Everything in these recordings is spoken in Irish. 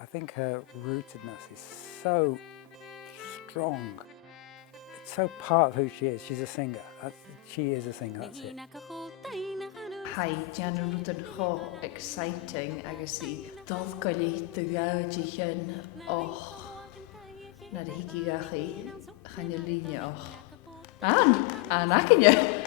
I think her rootedness is so strong. It's so part of who she is. She's a singer. She is a singer, that's it. Hai Diana rútan cho exciting agus I dal goli de gaudi chen och na de hiki gachi chanya líne och. An Againne.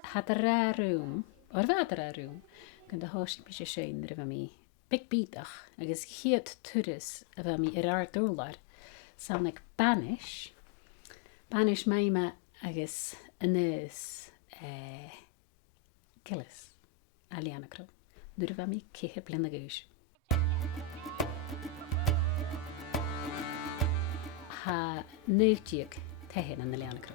Had a rare room, or wat a rare room, gan de hoosje pisje schein er van mij. Big beatach, agus hiet turis van mij $8. Sound like Banish. Banish maima agus anes killis. Aliana kro. Dur van mij kihe blinde gush. Ha neutjik tegen aan Aliana kro.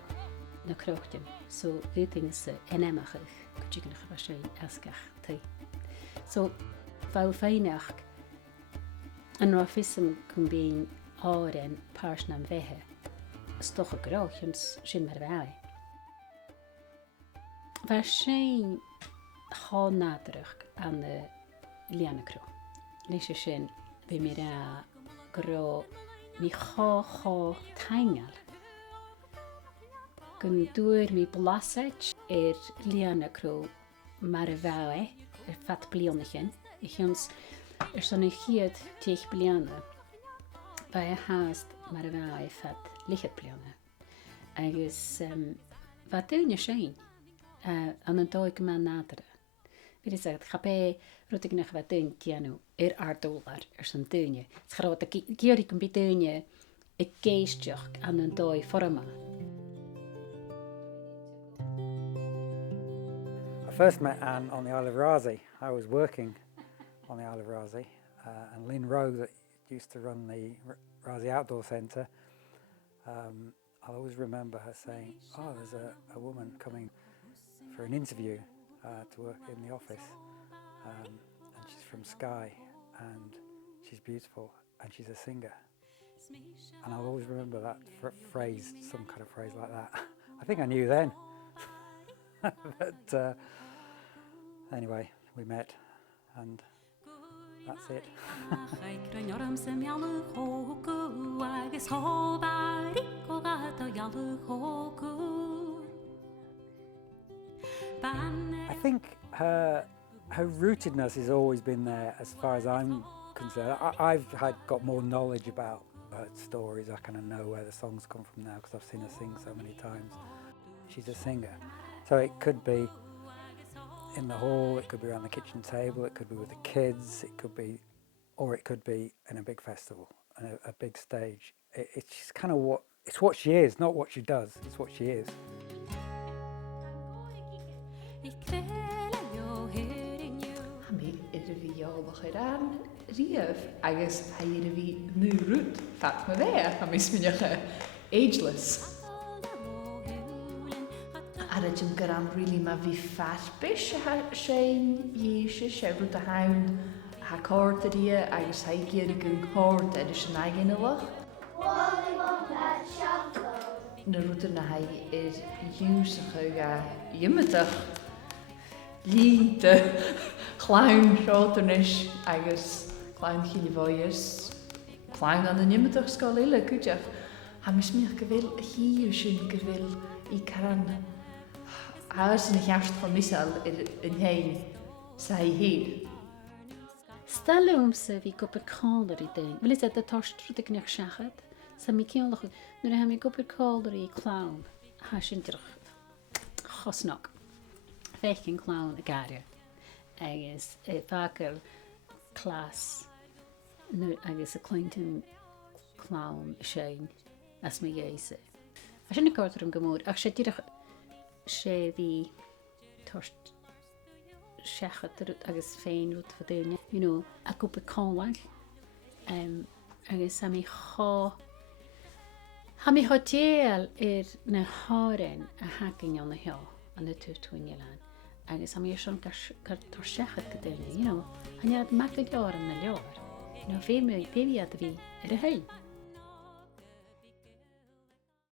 Na krochten, so uitings enemachig, kutjik nog was je askach te. So fáil féineach an ra fisam cun bíon áireann páirsna an bheithe stocha gráithins sin mar bheith. Bheith sin há nádarach an na líanacrú. Leis sin bhí mé ra grá mí chá taingal. Gun dúir mí blasaid líanacrú mar bheith fat blianachin. Ich ons zo'n giet tegen bliane. Bij haast maar wij fat licht bliane. Agus wat doe je zijn? Aan een dag man nader. Wie is het? Ga bij roet nog wat doen tiano $8 zo'n doen. Het gaat dat keer ik een beetje doen. Ik geest aan een dag vormen. I first met Anne on the Isle of Razi. I was working on the Isle of Razi, and Lynn Rowe, that used to run the Razi Outdoor Centre, I'll always remember her saying, "Oh, there's a woman coming for an interview to work in the office, and she's from Skye, and she's beautiful, and she's a singer." And I'll always remember that phrase, some kind of phrase like that. I think I knew then, but anyway, we met, and that's it. I think her rootedness has always been there as far as I'm concerned. I've got more knowledge about her stories. I kind of know where the songs come from now because I've seen her sing so many times. She's a singer, so it could be in the hall, it could be around the kitchen table, it could be with the kids, it could be in a big festival, a big stage. It's kind of what she is, not what she does, it's what she is. Hami vi jobbar redan riev agus hayr vi nu rut fat me there hami sminja ageless. Arajum garam really ma vi fat bish shein yeshe shebru ta haun ha cort dia agus haigir gun cort edition Againne. Na rute na hai is usige ga yimmetach liente klein roternish agus klein gilivoyes klein an de yimmetach skalile kutjach ha mismir gewil hier schön gewil I kan Huis en gast van Michel in heen, zei hier. Stel se vi koper kalder I den. Wil het dat tarstrut ik nog zeggen? Sa mi kiel nog. Nu hem ik koper kalder I clown. Ha sin terug. Gosnak. Vekin clown Againne. Agus vaker klas. Nu agus a Clinton clown schein as me geise. As in korter gemoed. Ach sé dirach sé bhí tost sechat agus féin rút fa dúine, a cúpa cólaig agus ha mí déal na hárain a hacinn an na heo an na túirtúine lein agus ha mí sin gur tar sechat go dúine, ha nead mac go leor an na leor. Fé mé féad a bhí a heil.